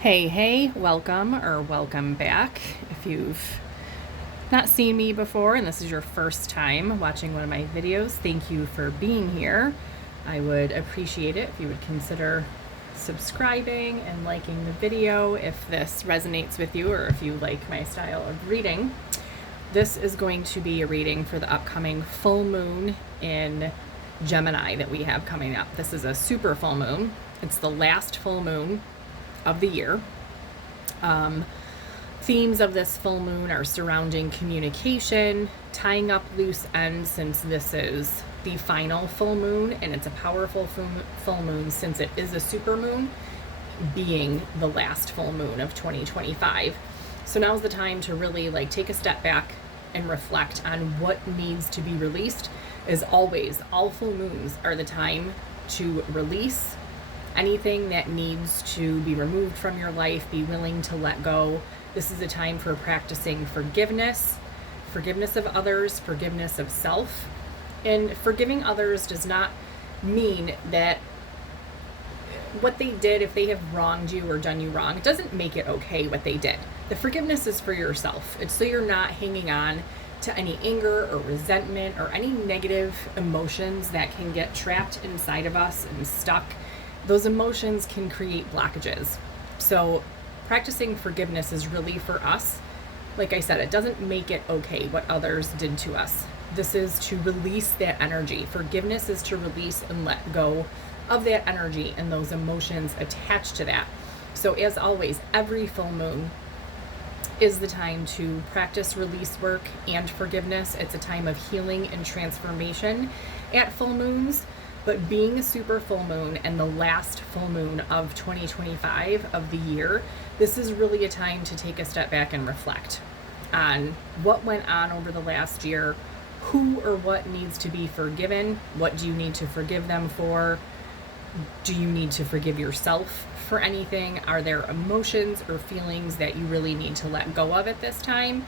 Hey, welcome or welcome back. If you've not seen me before and this is your first time watching one of my videos, thank you for being here. I would appreciate it if you would consider subscribing and liking the video if this resonates with you or if you like my style of reading. This is going to be a reading for the upcoming full moon in Gemini that we have coming up. This is a super full moon. It's the last full moon of the year. Themes of this full moon are surrounding communication, tying up loose ends since this is the final full moon and it's a powerful full moon since it is a super moon, being the last full moon of 2025. So now's the time to really take a step back and reflect on what needs to be released. As always, all full moons are the time to release anything that needs to be removed from your life, be willing to let go. This is a time for practicing forgiveness of others, forgiveness of self. And forgiving others does not mean that what they did, if they have wronged you or done you wrong, it doesn't make it okay what they did. The forgiveness is for yourself. It's so you're not hanging on to any anger or resentment or any negative emotions that can get trapped inside of us and stuck. Those emotions can create blockages. So practicing forgiveness is really for us. Like I said, it doesn't make it okay what others did to us. This is to release that energy. Forgiveness is to release and let go of that energy and those emotions attached to that. So as always, every full moon is the time to practice release work and forgiveness. It's a time of healing and transformation at full moons. But being a super full moon and the last full moon of 2025 of the year, this is really a time to take a step back and reflect on what went on over the last year, who or what needs to be forgiven, what do you need to forgive them for, do you need to forgive yourself for anything, are there emotions or feelings that you really need to let go of at this time,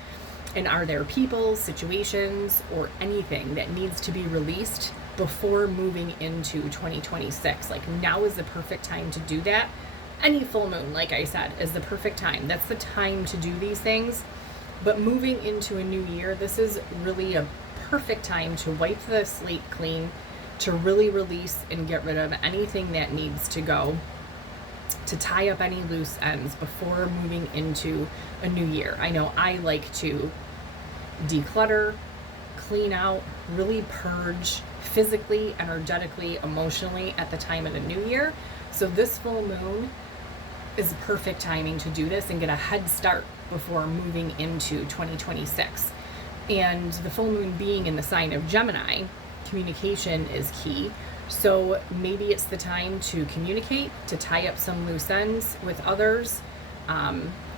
and are there people, situations, or anything that needs to be released before moving into 2026. Now is the perfect time to do that. Any full moon, like I said, is the perfect time. That's the time to do these things. But moving into a new year, this is really a perfect time to wipe the slate clean, to really release and get rid of anything that needs to go, to tie up any loose ends before moving into a new year. I know I like to declutter, clean out, really purge physically, energetically, emotionally at the time of the new year. So this full moon is perfect timing to do this and get a head start before moving into 2026. And the full moon being in the sign of Gemini, communication is key. So maybe it's the time to communicate, to tie up some loose ends with others,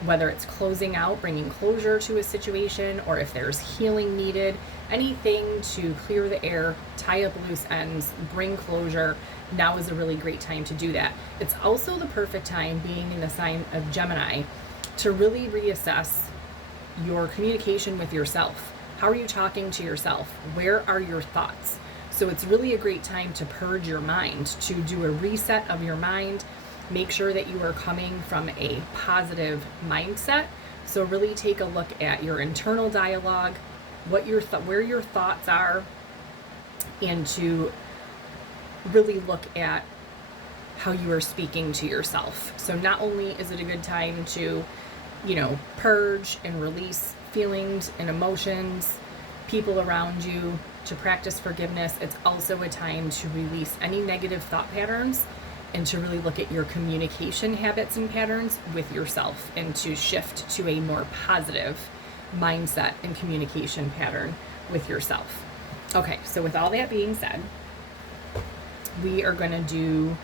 whether it's closing out, bringing closure to a situation, or if there's healing needed, anything to clear the air, tie up loose ends, bring closure. Now is a really great time to do that. It's also the perfect time, being in the sign of Gemini, to really reassess your communication with yourself. How are you talking to yourself? Where are your thoughts? So it's really a great time to purge your mind, to do a reset of your mind. Make sure that you are coming from a positive mindset. So really take a look at your internal dialogue, what where your thoughts are, and to really look at how you are speaking to yourself. So not only is it a good time to, purge and release feelings and emotions, people around you, to practice forgiveness, it's also a time to release any negative thought patterns and to really look at your communication habits and patterns with yourself and to shift to a more positive mindset and communication pattern with yourself. Okay, so with all that being said, we are going to do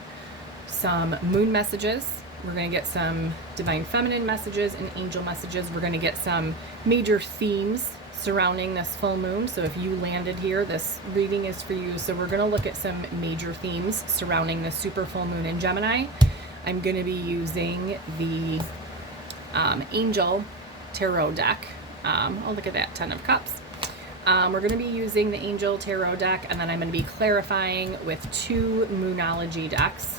some moon messages. We're going to get some divine feminine messages and angel messages. We're going to get some major themes surrounding this full moon. So if you landed here, this reading is for you. So we're going to look at some major themes surrounding the super full moon in Gemini. I'm going to be using the angel tarot deck. Oh, look at that, 10 of cups. We're going to be using the angel tarot deck, and then I'm going to be clarifying with two moonology decks.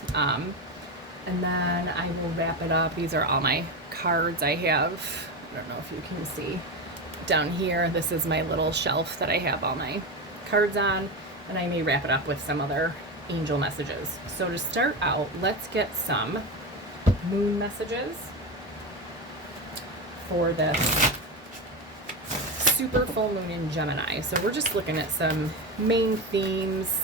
And then I will wrap it up. These are all my cards I have. I don't know if you can see down here. This is my little shelf that I have all my cards on, and I may wrap it up with some other angel messages. So to start out, let's get some moon messages for this super full moon in Gemini. So we're just looking at some main themes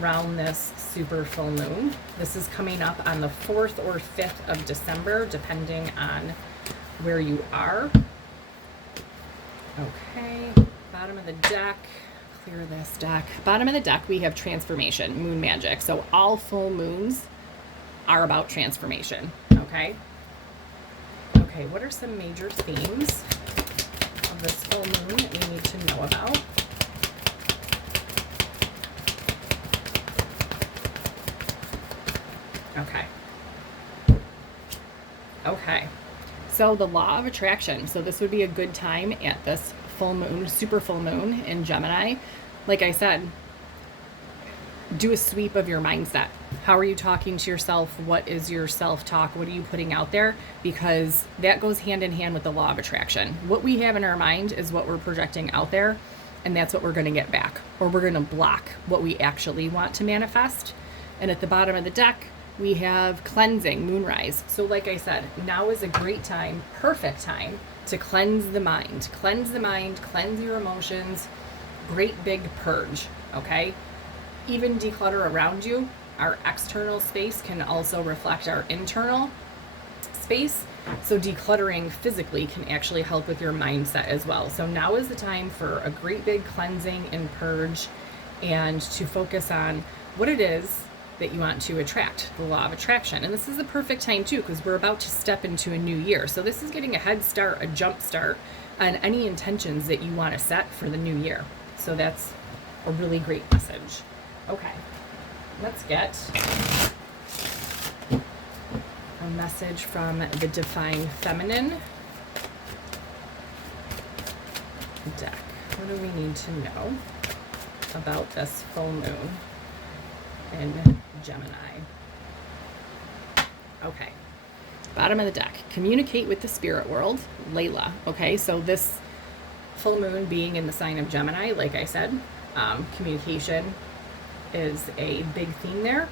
around this super full moon. This is coming up on the 4th or 5th of December, depending on where you are. Okay, bottom of the deck, clear this deck. Bottom of the deck, we have transformation, moon magic. So all full moons are about transformation, okay? Okay, what are some major themes of this full moon that we need to know about? Okay. Okay. So the law of attraction. So this would be a good time at this full moon, super full moon in Gemini. Like I said, do a sweep of your mindset. How are you talking to yourself? What is your self-talk? What are you putting out there? Because that goes hand in hand with the law of attraction. What we have in our mind is what we're projecting out there, and that's what we're going to get back. Or we're going to block what we actually want to manifest. And at the bottom of the deck, we have cleansing, moonrise. So like I said, now is a great time, perfect time to cleanse the mind, cleanse your emotions, great big purge, okay? Even declutter around you. Our external space can also reflect our internal space. So decluttering physically can actually help with your mindset as well. So now is the time for a great big cleansing and purge, and to focus on what it is that you want to attract, the law of attraction. And this is the perfect time too, because we're about to step into a new year. So this is getting a head start, a jump start on any intentions that you want to set for the new year. So that's a really great message. Okay, let's get a message from the Divine Feminine deck. What do we need to know about this full moon in Gemini? Okay, bottom of the deck, communicate with the spirit world, Layla. Okay, so this full moon being in the sign of Gemini, like I said, communication is a big theme there.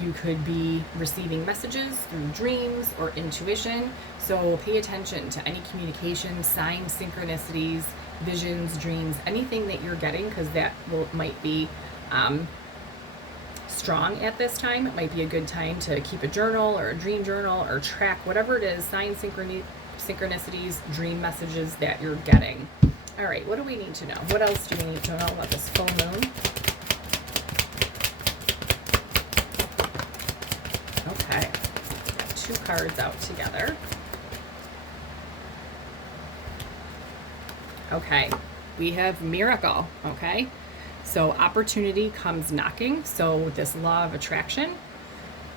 You could be receiving messages through dreams or intuition. So pay attention to any communication, signs, synchronicities, visions, dreams, anything that you're getting, because that might be strong at this time. It might be a good time to keep a journal or a dream journal or track whatever it is, signs, synchronicities, dream messages that you're getting. All right, what do we need to know? What else do we need to know about this full moon? Okay, got 2 cards out together. Okay, we have miracle, okay? So opportunity comes knocking. So this law of attraction,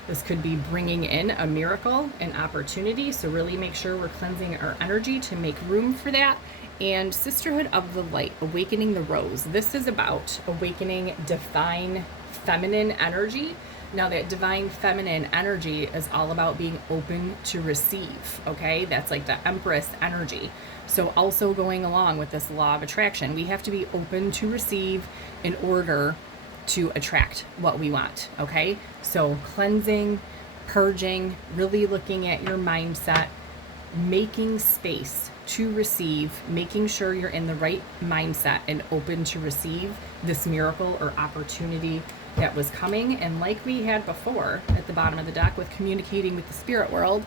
this could be bringing in a miracle, an opportunity. So really make sure we're cleansing our energy to make room for that. And Sisterhood of the Light, awakening the rose. This is about awakening divine feminine energy. Now that divine feminine energy is all about being open to receive, okay? That's like the Empress energy. So also going along with this law of attraction, we have to be open to receive in order to attract what we want, okay? So cleansing, purging, really looking at your mindset, making space to receive, making sure you're in the right mindset and open to receive this miracle or opportunity that was coming. And like we had before at the bottom of the deck with communicating with the spirit world,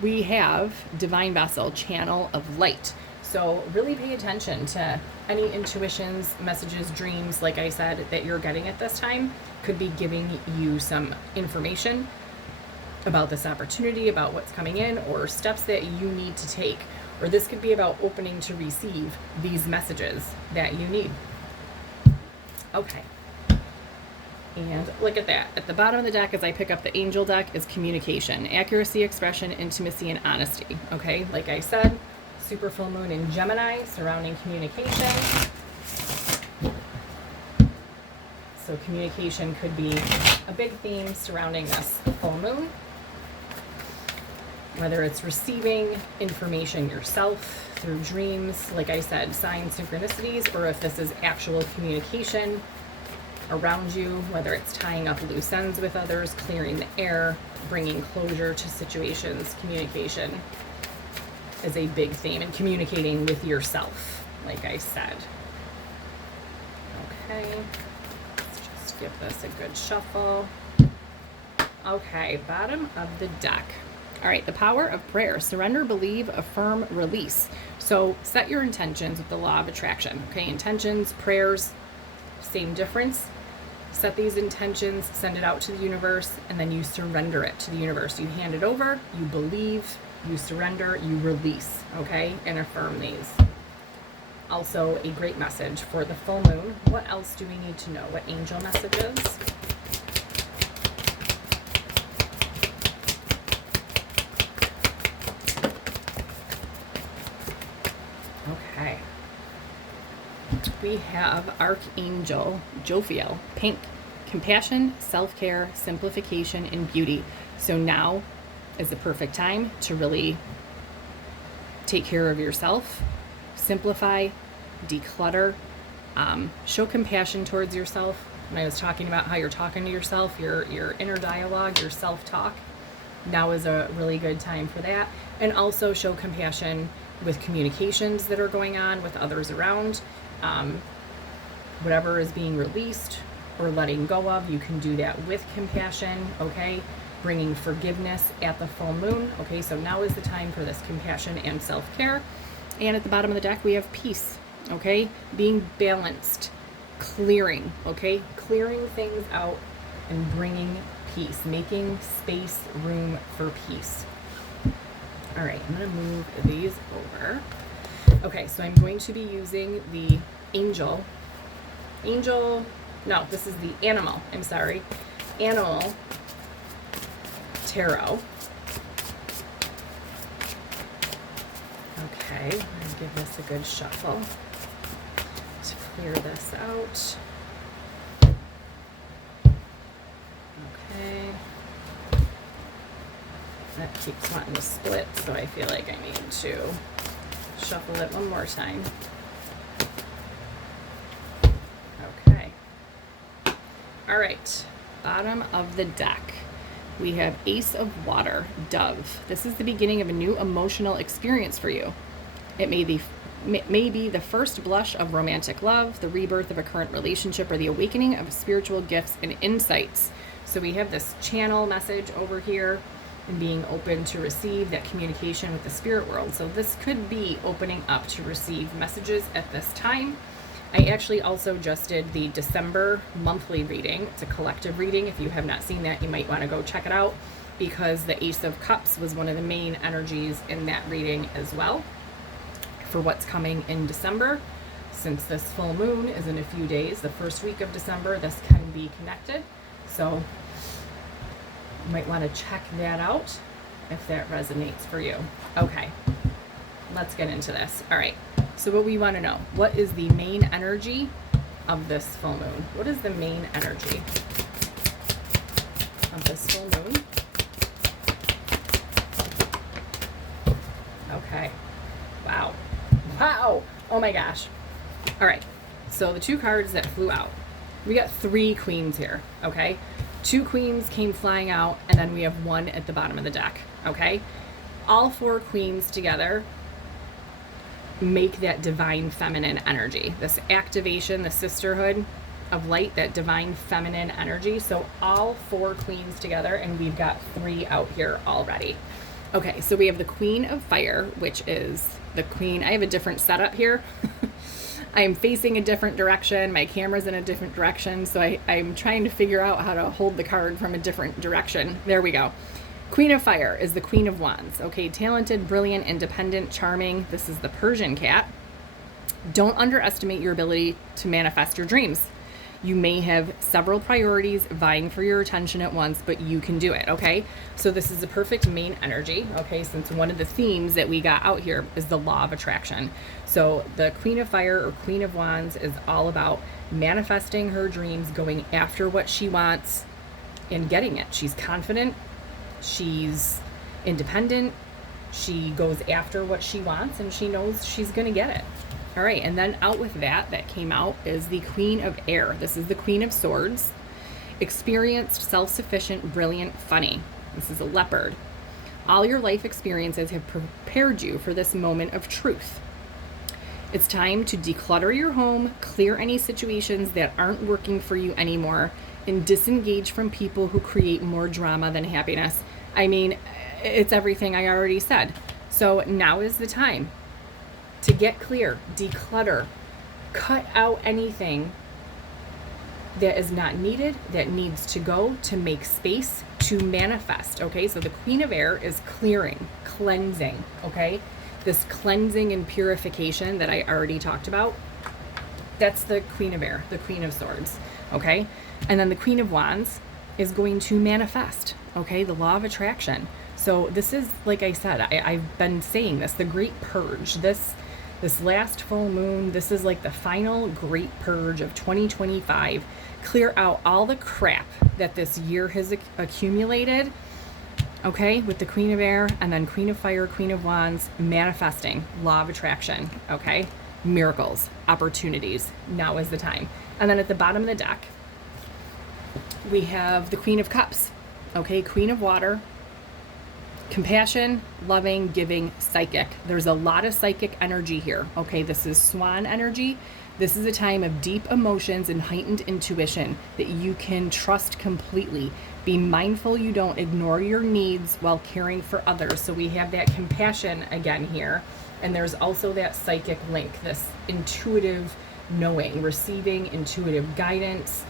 we have divine vessel, channel of light. So really pay attention to any intuitions, messages, dreams, like I said, that you're getting at this time. Could be giving you some information about this opportunity, about what's coming in, or steps that you need to take. Or this could be about opening to receive these messages that you need. Okay. And look at that. At the bottom of the deck, as I pick up the angel deck, is communication, accuracy, expression, intimacy, and honesty. Okay, like I said, super full moon in Gemini, surrounding communication. So communication could be a big theme surrounding this full moon. Whether it's receiving information yourself through dreams, like I said, signs, synchronicities, or if this is actual communication around you, whether it's tying up loose ends with others, clearing the air, bringing closure to situations. Communication is a big theme, and communicating with yourself, like I said. Okay, let's just give this a good shuffle. Okay, bottom of the deck. All right, the power of prayer. Surrender, believe, affirm, release. So set your intentions with the law of attraction. Okay, intentions, prayers, same difference. Set these intentions, send it out to the universe, and then you surrender it to the universe. You hand it over, you believe, you surrender, you release, okay, and affirm these. Also, a great message for the full moon. What else do we need to know? What angel messages? Okay. We have Archangel Jophiel, pink, compassion, self-care, simplification, and beauty. So now is the perfect time to really take care of yourself, simplify, declutter, show compassion towards yourself. When I was talking about how you're talking to yourself, your inner dialogue, your self-talk, now is a really good time for that. And also show compassion with communications that are going on with others around. Whatever is being released or letting go of, you can do that with compassion, okay? Bringing forgiveness at the full moon, okay? So now is the time for this compassion and self-care. And at the bottom of the deck, we have peace, okay? Being balanced, clearing, okay? Clearing things out and bringing peace, making space, room for peace. All right, I'm gonna move these over. Okay, so I'm going to be using the this is the animal tarot. Okay, I'm gonna give this a good shuffle to clear this out. Okay. That keeps wanting to split, so I feel like I need to shuffle it one more time. Okay. All right, bottom of the deck. We have Ace of Water, Dove. This is the beginning of a new emotional experience for you. It may be the first blush of romantic love, the rebirth of a current relationship, or the awakening of spiritual gifts and insights. So we have this channel message over here and being open to receive that communication with the spirit world. So this could be opening up to receive messages at this time. I actually also just did the December monthly reading. It's a collective reading. If you have not seen that, you might want to go check it out, because the Ace of Cups was one of the main energies in that reading as well for what's coming in December. Since this full moon is in a few days, the first week of December, this can be connected. So you might want to check that out if that resonates for you. Okay, let's get into this. All right, so what we want to know, what is the main energy of this full moon? What is the main energy of this full moon? Okay, wow, oh my gosh. All right, so the two cards that flew out, we got 3 queens here, okay? 2 queens came flying out, and then we have 1 at the bottom of the deck, okay? All 4 queens together make that divine feminine energy, this activation, the sisterhood of light, that divine feminine energy. So all 4 queens together, and we've got 3 out here already. Okay, so we have the Queen of Fire, which is the queen. I have a different setup here. I am facing a different direction. My camera's in a different direction. So I'm trying to figure out how to hold the card from a different direction. There we go. Queen of Fire is the Queen of Wands. Okay, talented, brilliant, independent, charming. This is the Persian cat. Don't underestimate your ability to manifest your dreams. You may have several priorities vying for your attention at once, but you can do it, okay? So this is a perfect main energy, okay? Since one of the themes that we got out here is the law of attraction. So the Queen of Fire or Queen of Wands is all about manifesting her dreams, going after what she wants and getting it. She's confident, she's independent, she goes after what she wants, and she knows she's going to get it. All right, and then out with that came out is the Queen of Air. This is the Queen of Swords. Experienced, self-sufficient, brilliant, funny. This is a leopard. All your life experiences have prepared you for this moment of truth. It's time to declutter your home, clear any situations that aren't working for you anymore, and disengage from people who create more drama than happiness. I mean, it's everything I already said. So now is the time to get clear, declutter, cut out anything that is not needed, that needs to go, to make space, to manifest, okay? So the Queen of Air is clearing, cleansing, okay? This cleansing and purification that I already talked about, that's the Queen of Air, the Queen of Swords, okay? And then the Queen of Wands is going to manifest, okay? The law of attraction. So this is, like I said, I've been saying this, the Great Purge, this last full moon, this is like the final great purge of 2025. Clear out all the crap that this year has accumulated, okay, with the Queen of Air, and then Queen of Fire, Queen of Wands, manifesting, law of attraction, okay, miracles, opportunities. Now is the time. And then at the bottom of the deck, we have the Queen of Cups, okay, Queen of Water, compassion, loving, giving, psychic. There's a lot of psychic energy here. Okay, this is swan energy. This is a time of deep emotions and heightened intuition that you can trust completely. Be mindful you don't ignore your needs while caring for others. So we have that compassion again here. And there's also that psychic link, this intuitive knowing, receiving intuitive guidance,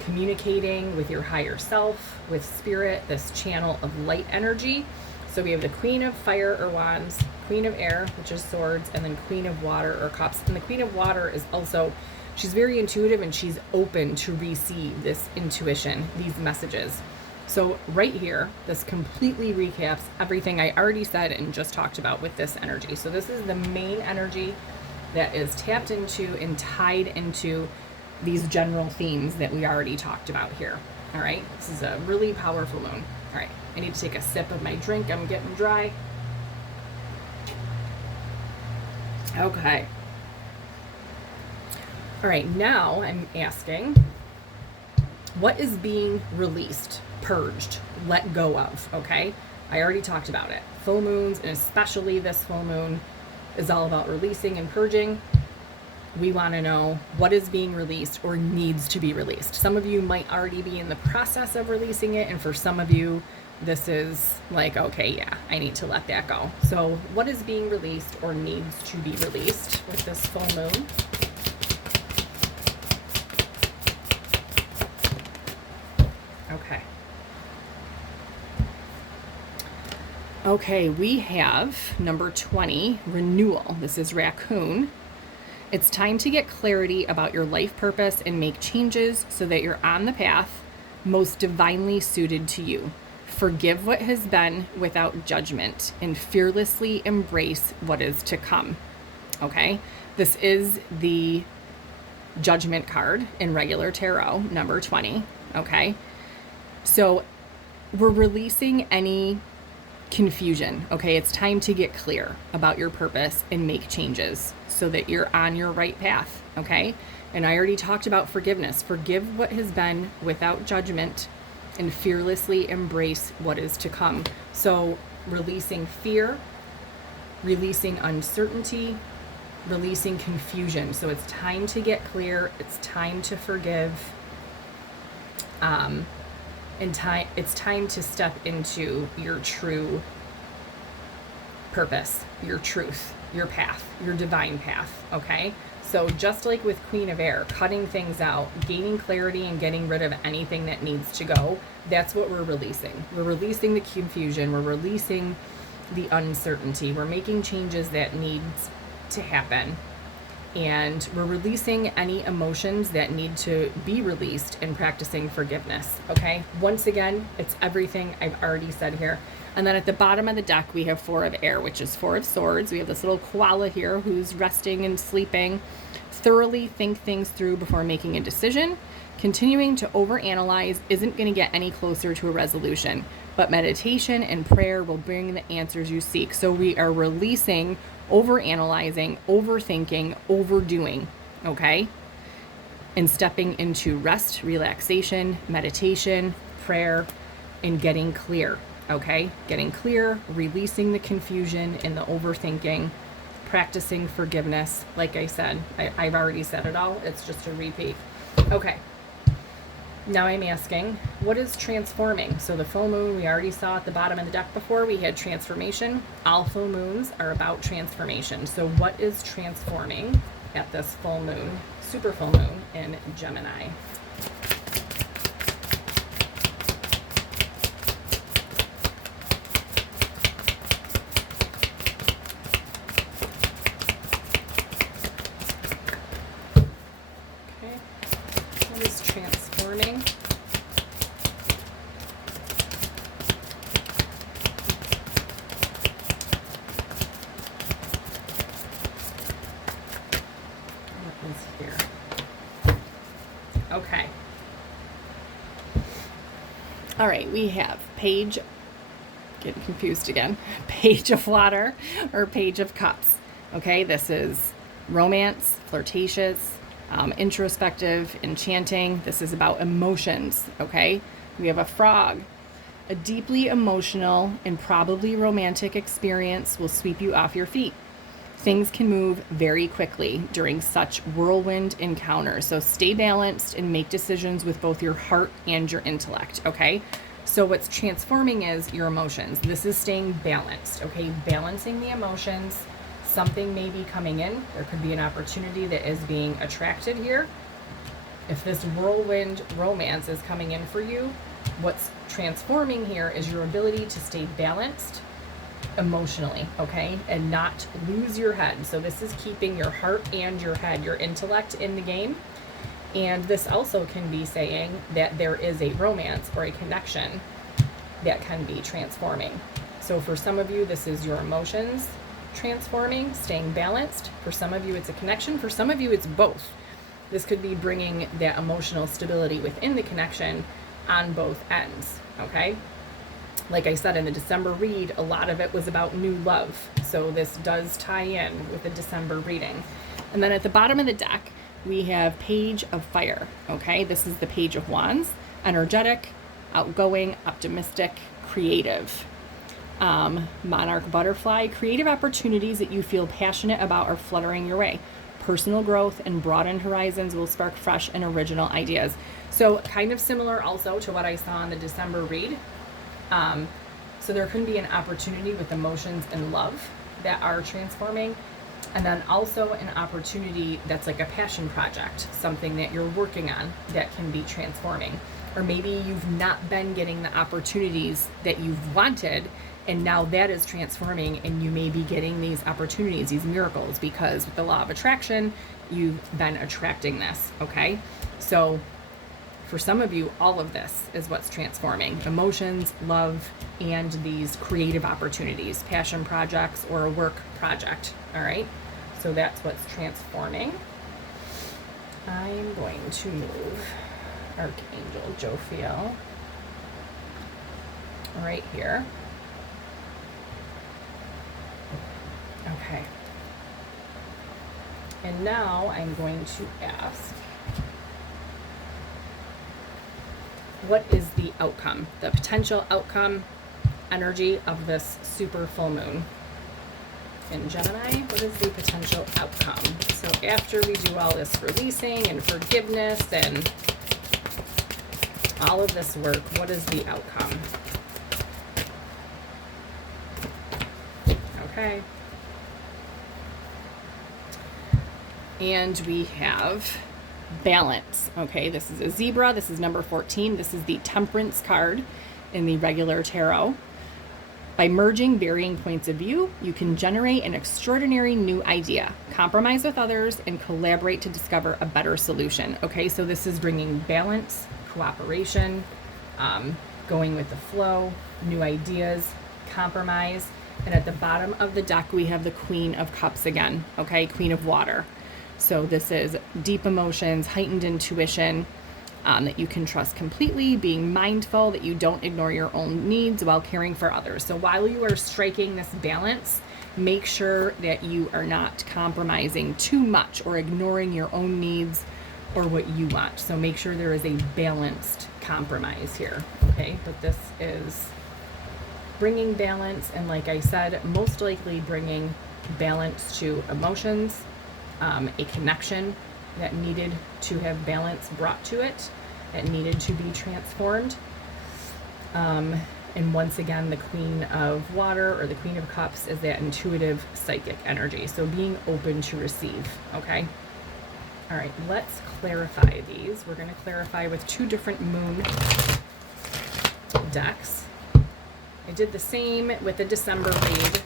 communicating with your higher self, with spirit, this channel of light energy. So we have the Queen of Fire or Wands, Queen of Air, which is Swords, and then Queen of Water or Cups. And the Queen of Water is also, she's very intuitive and she's open to receive this intuition, these messages. So right here, this completely recaps everything I already said and just talked about with this energy. So this is the main energy that is tapped into and tied into these general themes that we already talked about here. All right, this is a really powerful moon. All right, I need to take a sip of my drink. I'm getting dry. Okay. All right, now I'm asking, what is being released, purged, let go of, okay? I already talked about it. Full moons, and especially this full moon, is all about releasing and purging. We want to know what is being released or needs to be released. Some of you might already be in the process of releasing it, and for some of you, this is like, okay, yeah, I need to let that go. So what is being released or needs to be released with this full moon? Okay. Okay, we have number 20, renewal. This is raccoon. It's time to get clarity about your life purpose and make changes so that you're on the path most divinely suited to you. Forgive what has been without judgment and fearlessly embrace what is to come. Okay, this is the judgment card in regular tarot, number 20. Okay, so we're releasing any confusion. Okay, it's time to get clear about your purpose and make changes so that you're on your right path. Okay, and I already talked about forgiveness. Forgive what has been without judgment and fearlessly embrace what is to come. So releasing fear, releasing uncertainty, releasing confusion. So it's time to get clear. It's time to forgive. It's time to step into your true purpose, your truth, your path, your divine path, okay? So just like with Queen of Air, cutting things out, gaining clarity and getting rid of anything that needs to go, that's what we're releasing. We're releasing the confusion, we're releasing the uncertainty, we're making changes that needs to happen. And we're releasing any emotions that need to be released and practicing forgiveness, okay? Once again, it's everything I've already said here. And then at the bottom of the deck, we have 4 of air, which is 4 of swords. We have this little koala here who's resting and sleeping. Thoroughly think things through before making a decision. Continuing to overanalyze isn't going to get any closer to a resolution, but meditation and prayer will bring the answers you seek. So we are releasing overanalyzing, overthinking, overdoing, okay? And stepping into rest, relaxation, meditation, prayer, and getting clear, okay? Getting clear, releasing the confusion and the overthinking, practicing forgiveness. Like I said, I've already said it all. It's just a repeat. Okay. Now I'm asking, what is transforming? So the full moon, we already saw at the bottom of the deck before, we had transformation. All full moons are about transformation. So what is transforming at this full moon, super full moon in Gemini? Okay, what is transforming? Okay. All right, we have page, getting confused again, page of water or page of cups. Okay, this is romance, flirtatious, introspective, enchanting. This is about emotions, okay? We have a frog. A deeply emotional and probably romantic experience will sweep you off your feet. Things can move very quickly during such whirlwind encounters. So stay balanced and make decisions with both your heart and your intellect, okay? So what's transforming is your emotions. This is staying balanced, okay? Balancing the emotions. Something may be coming in. There could be an opportunity that is being attracted here. If this whirlwind romance is coming in for you, what's transforming here is your ability to stay balanced emotionally, okay, and not lose your head. So this is keeping your heart and your head, your intellect in the game. And this also can be saying that there is a romance or a connection that can be transforming. So for some of you, this is your emotions transforming, staying balanced. For some of you, it's a connection. For some of you, it's both. This could be bringing that emotional stability within the connection on both ends, okay? Like I said in the December read, a lot of it was about new love. So this does tie in with the December reading. And then at the bottom of the deck, we have page of fire. Okay, this is the page of wands. Energetic, outgoing, optimistic, creative. Monarch butterfly, creative opportunities that you feel passionate about are fluttering your way. Personal growth and broadened horizons will spark fresh and original ideas. So kind of similar also to what I saw in the December read. So there can be an opportunity with emotions and love that are transforming. And then also an opportunity that's like a passion project, something that you're working on that can be transforming. Or maybe you've not been getting the opportunities that you've wanted, and now that is transforming, and you may be getting these opportunities, these miracles, because with the law of attraction, you've been attracting this, okay? So for some of you, all of this is what's transforming. Emotions, love, and these creative opportunities, passion projects, or a work project, all right? So that's what's transforming. I'm going to move Archangel Jophiel right here. Okay. And now I'm going to ask, what is the outcome, the potential outcome energy of this super full moon in Gemini? What is the potential outcome? So after we do all this releasing and forgiveness and all of this work, what is the outcome? Okay. And we have balance. Okay, this is a zebra. This is number 14. This is the Temperance card in the regular tarot. By merging varying points of view, you can generate an extraordinary new idea, compromise with others, and collaborate to discover a better solution. Okay, so this is bringing balance, cooperation, going with the flow, new ideas, compromise. And at the bottom of the deck, we have the Queen of Cups again, okay, Queen of Water. So this is deep emotions, heightened intuition, that you can trust completely, being mindful that you don't ignore your own needs while caring for others. So while you are striking this balance, make sure that you are not compromising too much or ignoring your own needs or what you want. So make sure there is a balanced compromise here, okay? But this is bringing balance, and like I said, most likely bringing balance to emotions, a connection that needed to have balance brought to it, that needed to be transformed. And once again, the Queen of Water or the Queen of Cups is that intuitive psychic energy. So being open to receive, okay? All right, let's clarify these. We're going to clarify with 2 different moon decks. I did the same with the December read,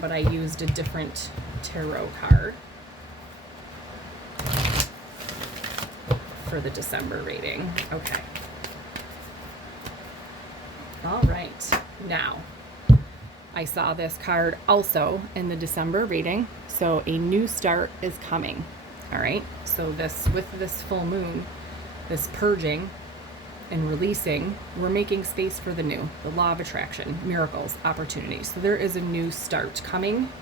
but I used a different tarot card for the December reading. Okay. All right. Now, I saw this card also in the December reading. So a new start is coming. All right. So with this full moon, this purging and releasing, we're making space for the new, the law of attraction, miracles, opportunities. So there is a new start coming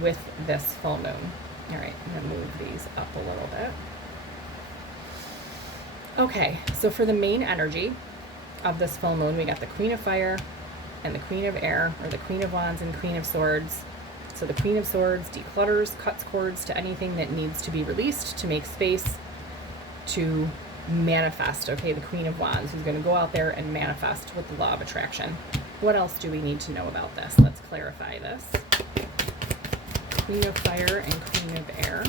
with this full moon. All right. I'm going to move these up a little bit. Okay, so for the main energy of this full moon, we got the Queen of Fire and the Queen of Air, or the Queen of Wands and Queen of Swords. So the Queen of Swords declutters, cuts cords to anything that needs to be released to make space to manifest. Okay, the Queen of Wands, who's going to go out there and manifest with the law of attraction. What else do we need to know about this? Let's clarify this. Queen of Fire and Queen of Air.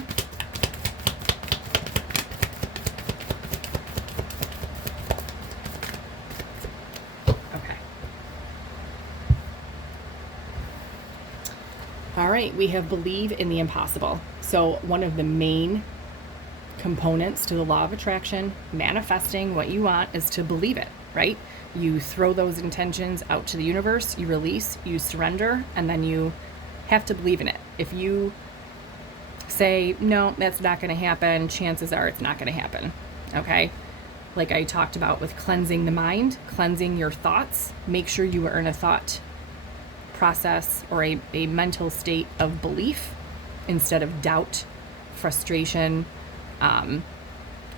All right, we have believe in the impossible. So one of the main components to the law of attraction, manifesting what you want, is to believe it, right? You throw those intentions out to the universe, you release, you surrender, and then you have to believe in it. If you say, no, that's not going to happen, chances are it's not going to happen, okay? Like I talked about with cleansing the mind, cleansing your thoughts, make sure you are in a thought process or a mental state of belief instead of doubt, frustration,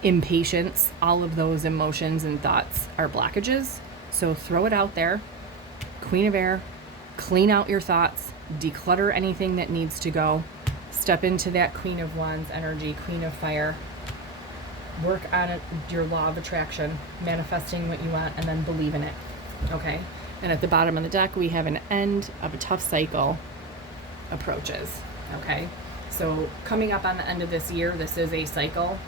impatience. All of those emotions and thoughts are blockages. So throw it out there. Queen of Air, clean out your thoughts, declutter anything that needs to go. Step into that Queen of Wands energy, Queen of Fire. Work on it, your law of attraction, manifesting what you want, and then believe in it. Okay? And at the bottom of the deck, we have an end of a tough cycle approaches. Okay? So coming up on the end of this year, this is a cycle.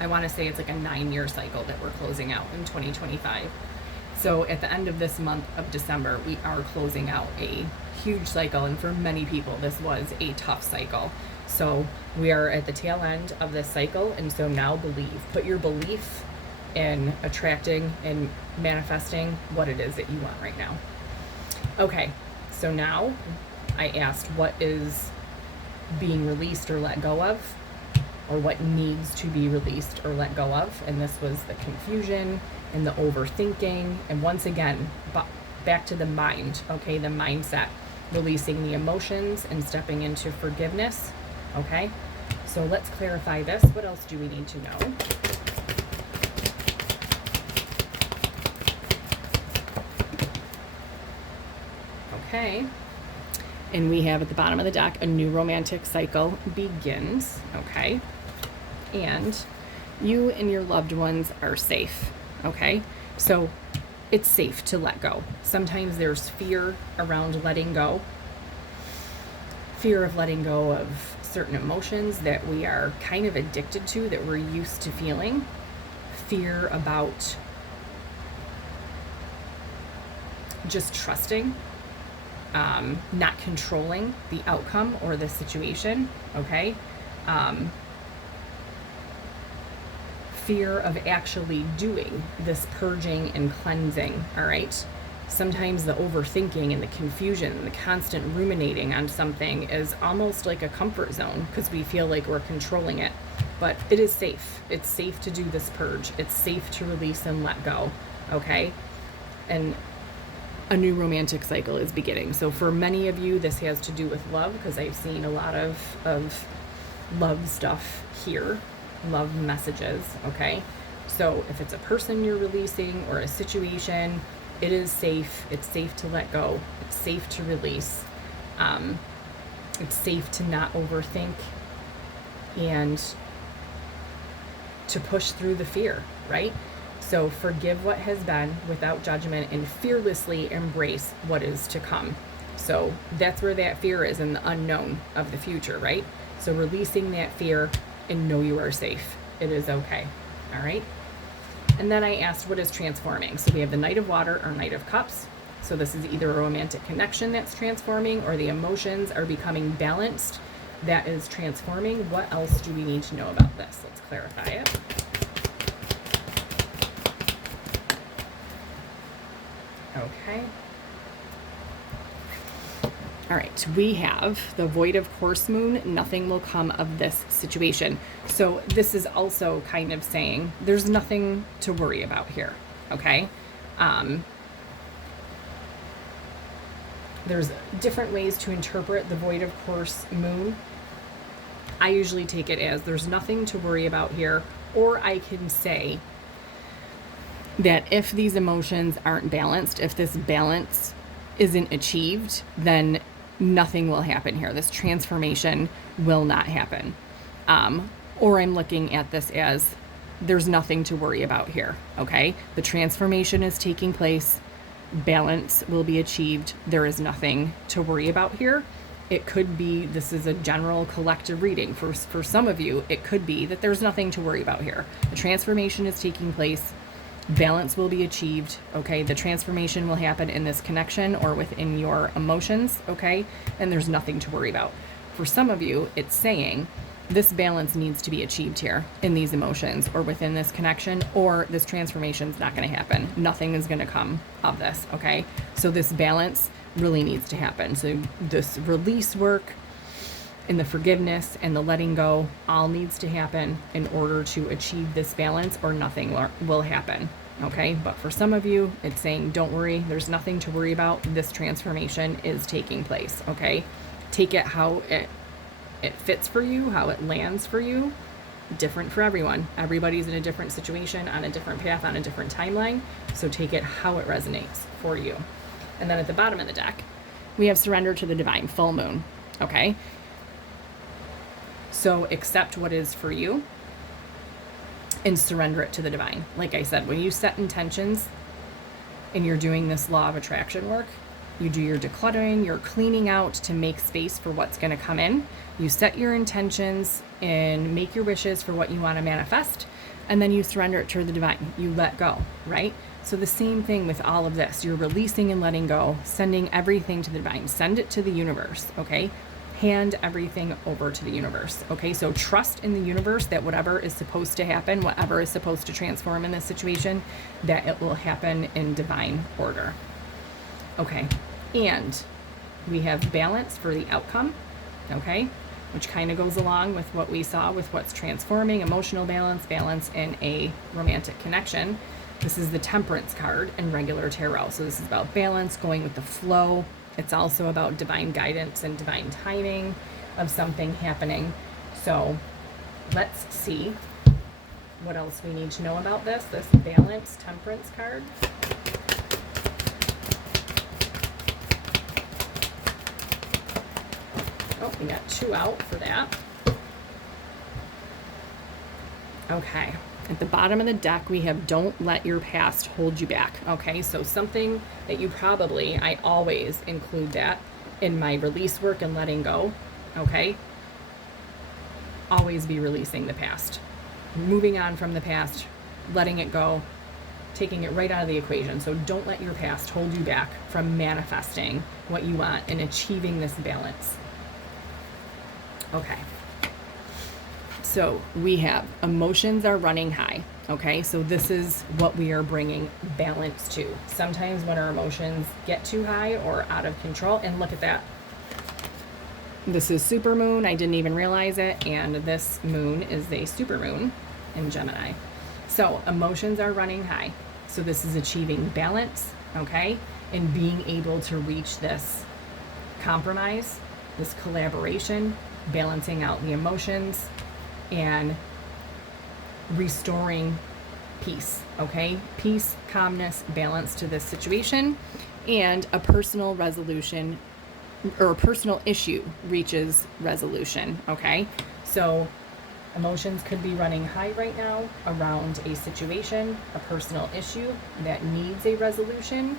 I want to say it's like a 9-year cycle that we're closing out in 2025. So at the end of this month of December, we are closing out a huge cycle. And for many people, this was a tough cycle. So we are at the tail end of this cycle. And so now believe. Put your belief in attracting and manifesting what it is that you want right now. Okay, so now I asked what is being released or let go of, or what needs to be released or let go of. And this was the confusion and the overthinking. And once again, back to the mind, okay, the mindset, releasing the emotions and stepping into forgiveness. Okay, so let's clarify this. What else do we need to know? Okay, and we have at the bottom of the deck, a new romantic cycle begins, okay? And you and your loved ones are safe, okay? So it's safe to let go. Sometimes there's fear around letting go, fear of letting go of certain emotions that we are kind of addicted to, that we're used to feeling, fear about just trusting not controlling the outcome or the situation, okay? Fear of actually doing this purging and cleansing, all right? Sometimes the overthinking and the confusion and the constant ruminating on something is almost like a comfort zone because we feel like we're controlling it. But it is safe. It's safe to do this purge. It's safe to release and let go, okay? And a new romantic cycle is beginning. So for many of you, this has to do with love, because I've seen a lot of love stuff here, love messages, okay? So if it's a person you're releasing or a situation, it is safe. It's safe to let go. It's safe to release. It's safe to not overthink and to push through the fear, right? So forgive what has been without judgment and fearlessly embrace what is to come. So that's where that fear is, in the unknown of the future, right? So releasing that fear and know you are safe. It is okay. All right. And then I asked, what is transforming? So we have the Knight of Water or Knight of Cups. So this is either a romantic connection that's transforming, or the emotions are becoming balanced. That is transforming. What else do we need to know about this? Let's clarify it. Okay. All right, we have the Void of Course Moon. Nothing will come of this situation. So this is also kind of saying there's nothing to worry about here, okay? There's different ways to interpret the Void of Course Moon. I usually take it as there's nothing to worry about here, or I can say that if these emotions aren't balanced, if this balance isn't achieved, then nothing will happen here. This transformation will not happen. Or I'm looking at this as there's nothing to worry about here, okay? The transformation is taking place. Balance will be achieved. There is nothing to worry about here. It could be, this is a general collective reading. For some of you, it could be that there's nothing to worry about here. The transformation is taking place. Balance will be achieved, okay? The transformation will happen in this connection or within your emotions, okay? And there's nothing to worry about. For some of you, it's saying this balance needs to be achieved here in these emotions or within this connection, or this transformation is not going to happen. Nothing is going to come of this, okay? So this balance really needs to happen. So this release work and the forgiveness and the letting go all needs to happen in order to achieve this balance, or nothing will happen, okay? But for some of you, it's saying, don't worry, there's nothing to worry about. This transformation is taking place, okay? Take it how it fits for you, how it lands for you. Different for everyone. Everybody's in a different situation, on a different path, on a different timeline. So take it how it resonates for you. And then at the bottom of the deck, we have Surrender to the Divine, full moon, okay? So accept what is for you and surrender it to the divine. Like I said, when you set intentions and you're doing this law of attraction work, you do your decluttering, you're cleaning out to make space for what's going to come in. You set your intentions and make your wishes for what you want to manifest, and then you surrender it to the divine. You let go, right? So the same thing with all of this. You're releasing and letting go, sending everything to the divine. Send it to the universe, okay? Hand everything over to the universe, okay? So trust in the universe that whatever is supposed to happen, whatever is supposed to transform in this situation, that it will happen in divine order. Okay, and we have balance for the outcome, okay, which kind of goes along with what we saw with what's transforming, emotional balance, balance in a romantic connection. This is the Temperance card in regular tarot. So this is about balance, going with the flow. It's also about divine guidance and divine timing of something happening. So let's see what else we need to know about this balance Temperance card. Oh, we got 2 out for that. Okay. At the bottom of the deck, we have don't let your past hold you back. Okay, so something that you probably, I always include that in my release work and letting go. Okay, always be releasing the past, moving on from the past, letting it go, taking it right out of the equation. So don't let your past hold you back from manifesting what you want and achieving this balance. Okay. So we have emotions are running high. Okay, so this is what we are bringing balance to. Sometimes when our emotions get too high or out of control, and look at that. This is super moon. I didn't even realize it. And this moon is a super moon in Gemini. So emotions are running high. So this is achieving balance, okay? And being able to reach this compromise, this collaboration, balancing out the emotions, and restoring peace, okay? Peace, calmness, balance to this situation, and a personal resolution or a personal issue reaches resolution, okay? So emotions could be running high right now around a situation, a personal issue that needs a resolution,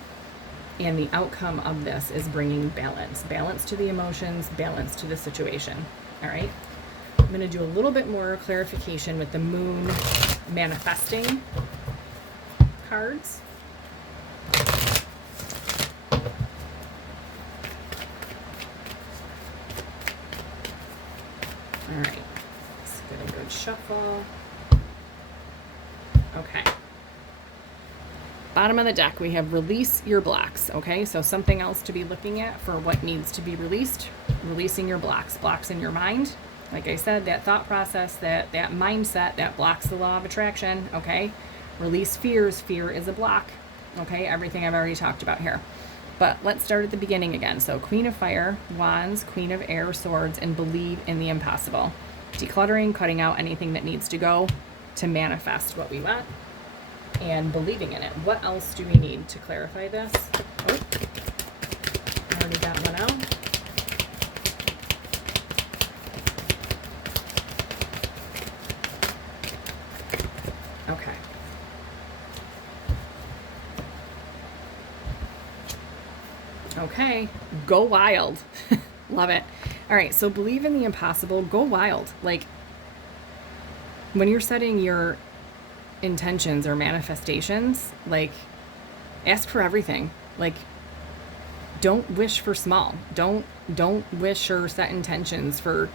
and the outcome of this is bringing balance. Balance to the emotions, balance to the situation, all right? I'm going to do a little bit more clarification with the moon manifesting cards. All right, let's get a good shuffle. Okay. Bottom of the deck, we have release your blocks, okay? So something else to be looking at for what needs to be released. Releasing your blocks in your mind. Like I said, that thought process, that mindset that blocks the law of attraction, okay? Release fears. Fear is a block, okay? Everything I've already talked about here. But let's start at the beginning again. So Queen of Fire, Wands, Queen of Air, Swords, and believe in the impossible. Decluttering, cutting out anything that needs to go to manifest what we want, and believing in it. What else do we need to clarify this? Oh, I already got one out. Okay. Okay, go wild. Love it. All right, so believe in the impossible, go wild. Like, when you're setting your intentions or manifestations, like, ask for everything. Like, don't wish for small. Don't wish or set intentions for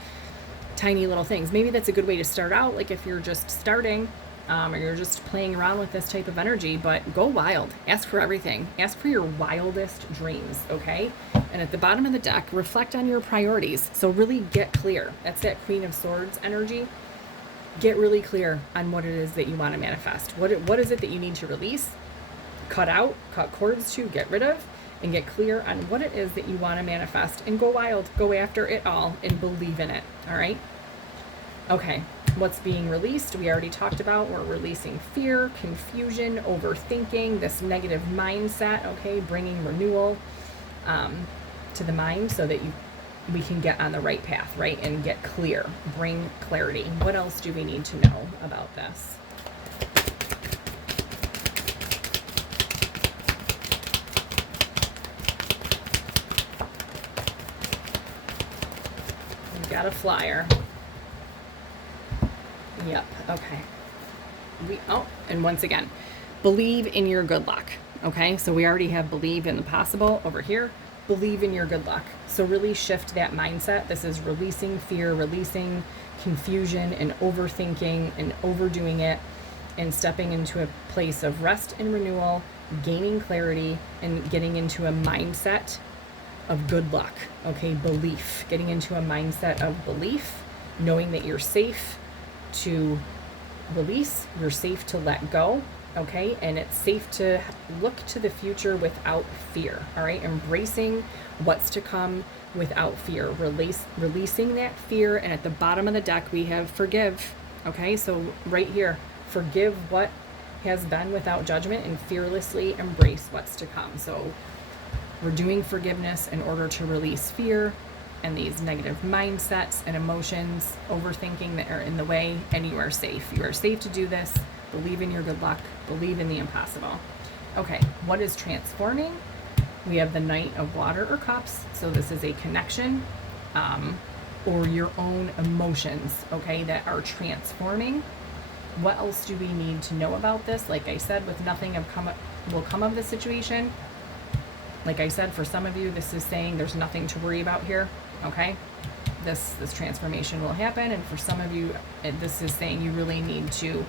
tiny little things. Maybe that's a good way to start out, like if you're just starting, or you're just playing around with this type of energy, but go wild. Ask for everything. Ask for your wildest dreams, okay? And at the bottom of the deck, reflect on your priorities. So really get clear. That's that Queen of Swords energy. Get really clear on what it is that you want to manifest. What is it that you need to release, cut out, cut cords to, get rid of, and get clear on what it is that you want to manifest, and go wild. Go after it all and believe in it, all right? Okay, what's being released? We already talked about. We're releasing fear, confusion, overthinking, this negative mindset, okay? Bringing renewal to the mind so that we can get on the right path, right? And get clear, bring clarity. What else do we need to know about this? We've got a flyer. Yep, okay. And once again, believe in your good luck, okay? So we already have believe in the possible over here. Believe in your good luck. So really shift that mindset. This is releasing fear, releasing confusion and overthinking and overdoing it, and stepping into a place of rest and renewal, gaining clarity, and getting into a mindset of good luck, okay? Belief, getting into a mindset of belief, knowing that you're safe to release, you're safe to let go, okay? And it's safe to look to the future without fear, all right? Embracing what's to come without fear, releasing that fear. And at the bottom of the deck, we have forgive, okay? So right here, forgive what has been without judgment and fearlessly embrace what's to come. So we're doing forgiveness in order to release fear and these negative mindsets and emotions, overthinking that are in the way, and you are safe. You are safe to do this. Believe in your good luck. Believe in the impossible. Okay, what is transforming? We have the Knight of Water or Cups. So this is a connection or your own emotions, okay, that are transforming. What else do we need to know about this? Like I said, with nothing will come of the situation. Like I said, for some of you, this is saying there's nothing to worry about here. Okay, this transformation will happen, and for some of you, this is saying you really need to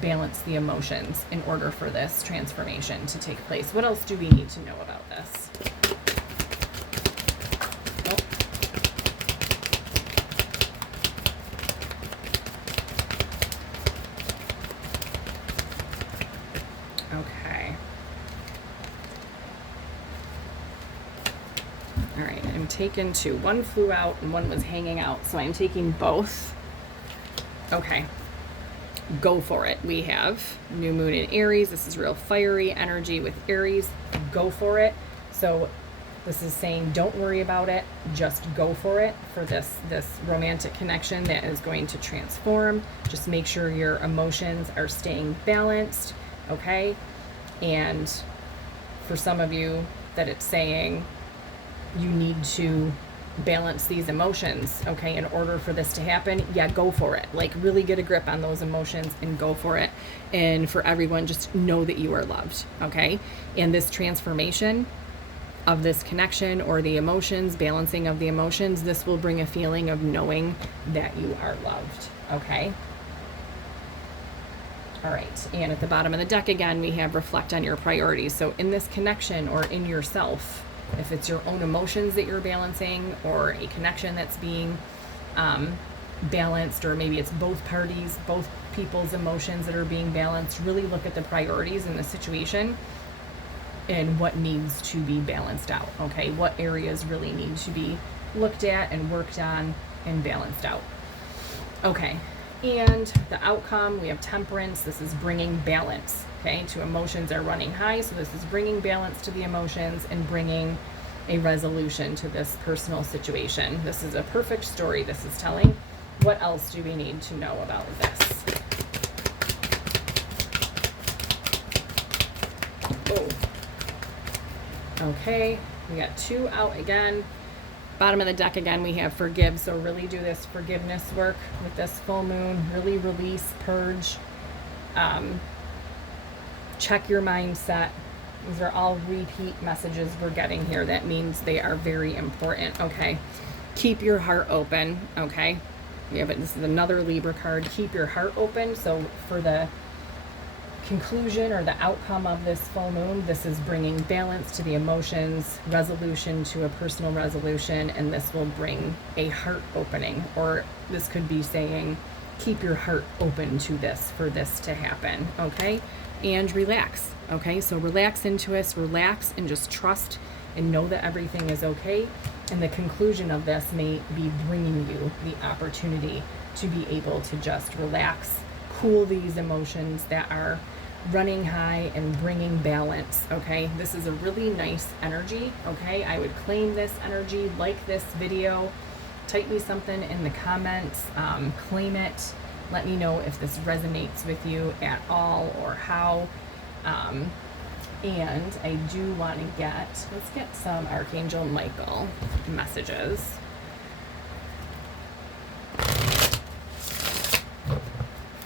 balance the emotions in order for this transformation to take place. What else do we need to know about this? Okay. All right, I'm taking two. One flew out and one was hanging out, so I'm taking both. Okay. Go for it. We have new moon in Aries. This is real fiery energy with Aries. Go for it. So this is saying don't worry about it. Just go for it for this romantic connection that is going to transform. Just make sure your emotions are staying balanced, okay? And for some of you that it's saying you need to balance these emotions, okay, in order for this to happen. Yeah, go for it. Like, really get a grip on those emotions and go for it. And for everyone, just know that you are loved, okay? And this transformation of this connection or the emotions, balancing of the emotions, this will bring a feeling of knowing that you are loved, okay? All right, and at the bottom of the deck again, we have reflect on your priorities. So in this connection or in yourself, if it's your own emotions that you're balancing or a connection that's being balanced, or maybe it's both parties, both people's emotions that are being balanced, really look at the priorities in the situation and what needs to be balanced out, okay? What areas really need to be looked at and worked on and balanced out. Okay, and the outcome, we have temperance. This is bringing balance, okay, to emotions are running high. So this is bringing balance to the emotions and bringing a resolution to this personal situation. This is a perfect story this is telling. What else do we need to know about this? Oh, okay, we got two out again. Bottom of the deck again, we have forgive. So really do this forgiveness work with this full moon. Really release, purge. Check your mindset. These are all repeat messages we're getting here. That means they are very important, okay? Keep your heart open, okay? We have it. This is another Libra card. Keep your heart open. So for the conclusion or the outcome of this full moon, this is bringing balance to the emotions, resolution to a personal resolution, and this will bring a heart opening. Or this could be saying, keep your heart open to this for this to happen, okay? And relax, okay? So relax into us, relax and just trust and know that everything is okay. And the conclusion of this may be bringing you the opportunity to be able to just relax, cool these emotions that are running high and bringing balance, okay? This is a really nice energy, okay? I would claim this energy, like this video, type me something in the comments, claim it. Let me know if this resonates with you at all or how. And I do want to let's get some Archangel Michael messages.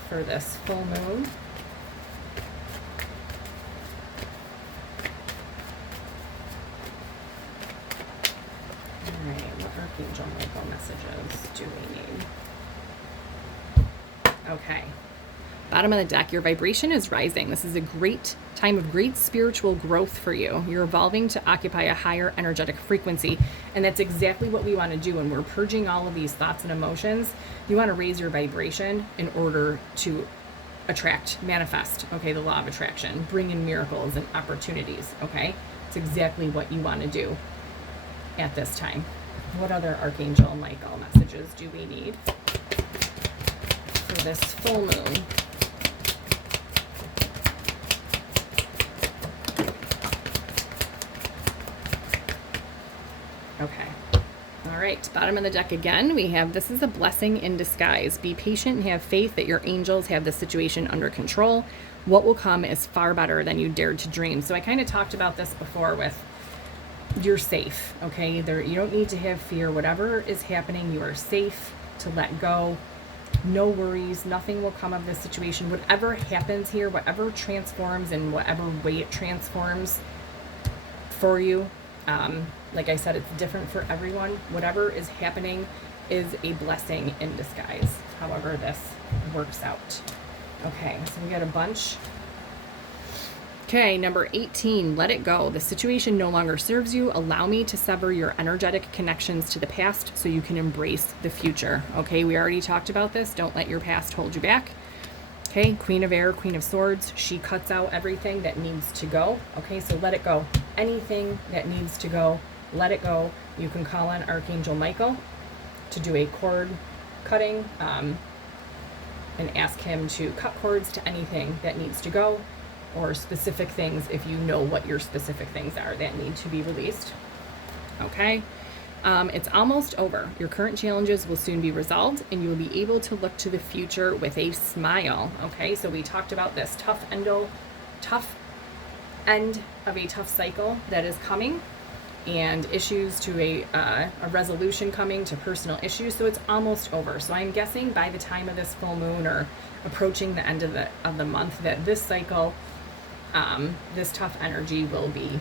For this full moon. All right, what Archangel Michael messages do we need? Okay. Bottom of the deck, your vibration is rising. This is a great time of great spiritual growth for you. You're evolving to occupy a higher energetic frequency. And that's exactly what we want to do when we're purging all of these thoughts and emotions. You want to raise your vibration in order to attract, manifest, okay, the law of attraction, bring in miracles and opportunities, okay? It's exactly what you want to do at this time. What other Archangel Michael messages do we need for this full moon? Okay. All right. Bottom of the deck again, we have this is a blessing in disguise. Be patient and have faith that your angels have the situation under control. What will come is far better than you dared to dream. So I kind of talked about this before with you're safe, okay? You don't need to have fear. Whatever is happening, you are safe to let go No worries, nothing will come of this situation. Whatever happens here, whatever transforms in whatever way it transforms for you, like I said, it's different for everyone. Whatever is happening is a blessing in disguise, however this works out. Okay, so we got a bunch. Okay, number 18, let it go. The situation no longer serves you. Allow me to sever your energetic connections to the past so you can embrace the future. Okay, we already talked about this. Don't let your past hold you back. Okay, Queen of Air, Queen of Swords. She cuts out everything that needs to go. Okay, so let it go. Anything that needs to go, let it go. You can call on Archangel Michael to do a cord cutting and ask him to cut cords to anything that needs to go, or specific things if you know what your specific things are that need to be released. Okay, it's almost over. Your current challenges will soon be resolved and you will be able to look to the future with a smile. Okay, so we talked about this tough end of a tough cycle that is coming, and issues to a resolution coming to personal issues. So it's almost over. So I'm guessing by the time of this full moon or approaching the end of the month that this cycle, this tough energy will be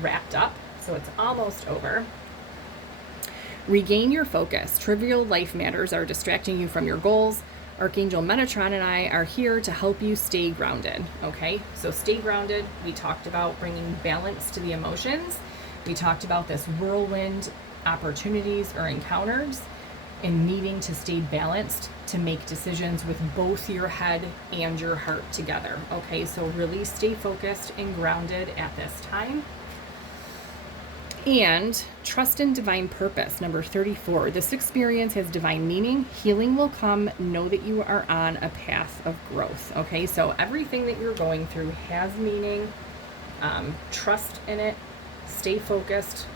wrapped up. So it's almost over. Regain your focus. Trivial life matters are distracting you from your goals. Archangel Metatron and I are here to help you stay grounded. Okay, so stay grounded. We talked about bringing balance to the emotions. We talked about this whirlwind opportunities or encounters and needing to stay balanced to make decisions with both your head and your heart together. Okay, so really stay focused and grounded at this time. And trust in divine purpose. Number 34, this experience has divine meaning. Healing will come. Know that you are on a path of growth. Okay, so everything that you're going through has meaning. Trust in it. Stay focused.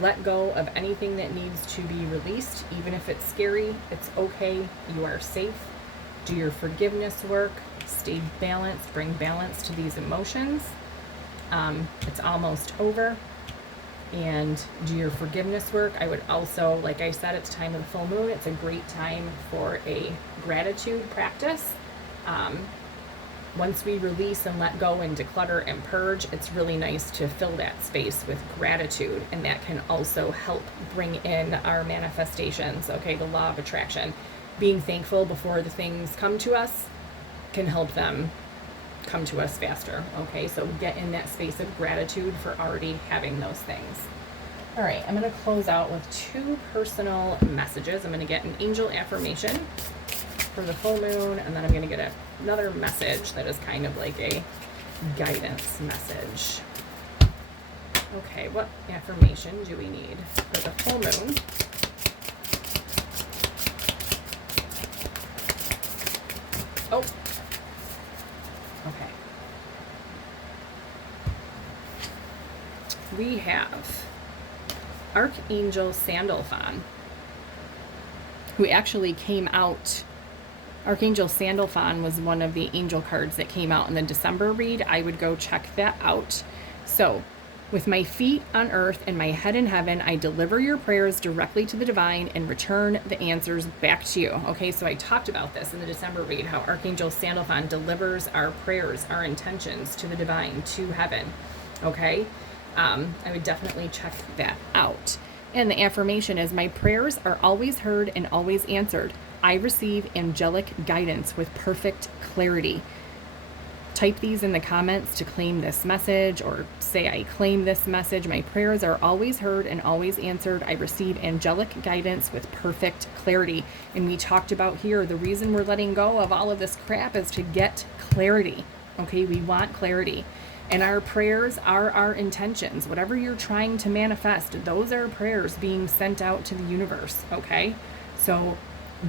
Let go of anything that needs to be released. Even if it's scary, it's okay. You are safe. Do your forgiveness work. Stay balanced. Bring balance to these emotions. It's almost over. And do your forgiveness work. I would also, like I said, it's time of the full moon. It's a great time for a gratitude practice. Once we release and let go and declutter and purge, it's really nice to fill that space with gratitude. And that can also help bring in our manifestations. Okay, the law of attraction. Being thankful before the things come to us can help them come to us faster. Okay, so get in that space of gratitude for already having those things. All right, I'm going to close out with 2 personal messages. I'm going to get an angel affirmation for the full moon, and then I'm going to get another message that is kind of like a guidance message. Okay, what affirmation do we need for the full moon? Oh, okay. We have Archangel Sandalphon, who actually came out. Archangel Sandalphon was one of the angel cards that came out in the December read. I would go check that out. So, with my feet on earth and my head in heaven, I deliver your prayers directly to the divine and return the answers back to you. Okay, so I talked about this in the December read, how Archangel Sandalphon delivers our prayers, our intentions to the divine, to heaven. Okay, I would definitely check that out. And the affirmation is, my prayers are always heard and always answered. I receive angelic guidance with perfect clarity. Type these in the comments to claim this message, or say I claim this message. My prayers are always heard and always answered. I receive angelic guidance with perfect clarity. And we talked about here, the reason we're letting go of all of this crap is to get clarity. Okay, we want clarity. And our prayers are our intentions. Whatever you're trying to manifest, those are prayers being sent out to the universe. Okay, so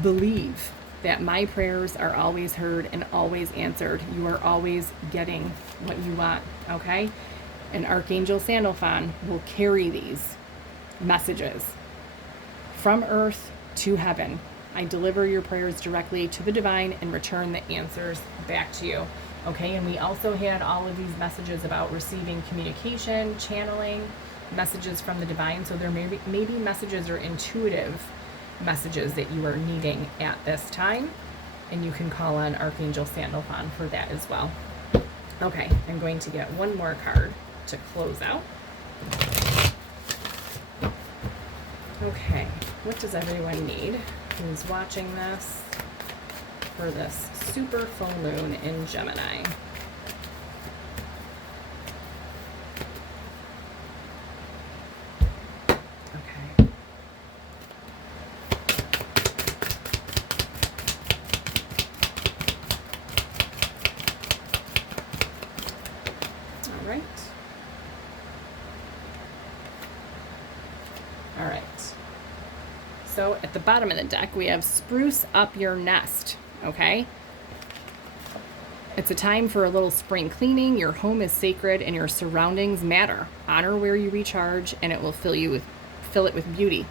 believe that my prayers are always heard and always answered. You are always getting what you want, okay? And Archangel Sandalphon will carry these messages from earth to heaven. I deliver your prayers directly to the divine and return the answers back to you, okay? And we also had all of these messages about receiving communication, channeling, messages from the divine. So there may be messages or intuitive messages that you are needing at this time. And you can call on Archangel Sandalphon for that as well. Okay, I'm going to get one more card to close out. Okay, what does everyone need who's watching this for this super full moon in Gemini? Okay. All right. All right. So at the bottom of the deck, we have spruce up your nest, okay? It's a time for a little spring cleaning. Your home is sacred and your surroundings matter. Honor where you recharge and it will fill it with beauty.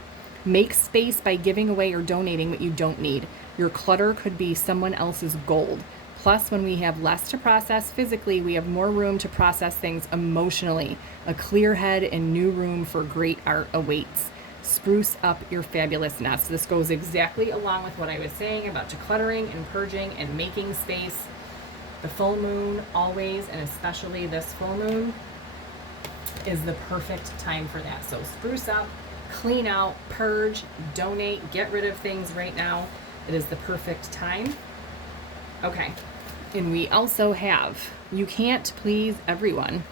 Make space by giving away or donating what you don't need. Your clutter could be someone else's gold. Plus, when we have less to process physically, we have more room to process things emotionally. A clear head and new room for great art awaits. Spruce up your fabulous nest. This goes exactly along with what I was saying about decluttering and purging and making space. The full moon, always, and especially this full moon, is the perfect time for that. So spruce up, clean out, purge, donate, get rid of things right now. It is the perfect time. Okay. And we also have, you can't please everyone.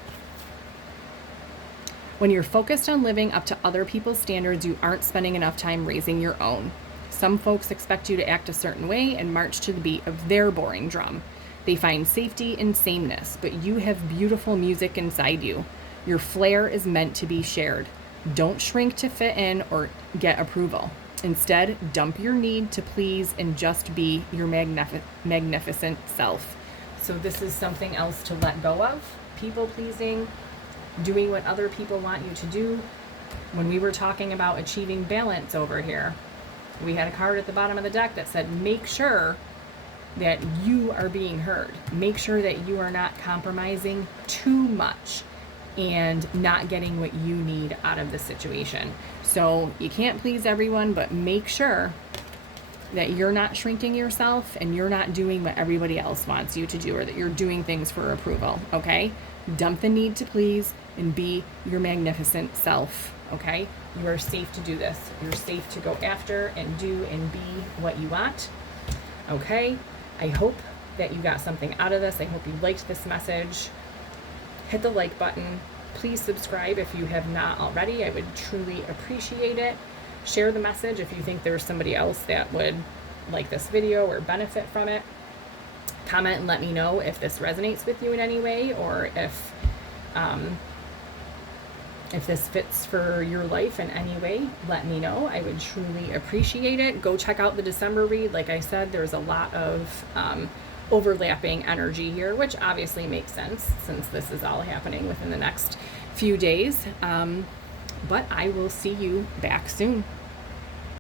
When you're focused on living up to other people's standards, you aren't spending enough time raising your own. Some folks expect you to act a certain way and march to the beat of their boring drum. They find safety in sameness, but you have beautiful music inside you. Your flair is meant to be shared. Don't shrink to fit in or get approval. Instead, dump your need to please and just be your magnificent self. So this is something else to let go of. People pleasing, doing what other people want you to do. When we were talking about achieving balance over here, we had a card at the bottom of the deck that said, make sure that you are being heard. Make sure that you are not compromising too much and not getting what you need out of the situation. So you can't please everyone, but make sure that you're not shrinking yourself and you're not doing what everybody else wants you to do, or that you're doing things for approval, okay? Dump the need to please and be your magnificent self, okay? You are safe to do this. You're safe to go after and do and be what you want, okay? I hope that you got something out of this. I hope you liked this message. Hit the like button. Please subscribe if you have not already. I would truly appreciate it. Share the message if you think there's somebody else that would like this video or benefit from it. Comment and let me know if this resonates with you in any way, or if this fits for your life in any way. Let me know. I would truly appreciate it. Go check out the December read. Like I said, there's a lot of overlapping energy here, which obviously makes sense since this is all happening within the next few days. But I will see you back soon.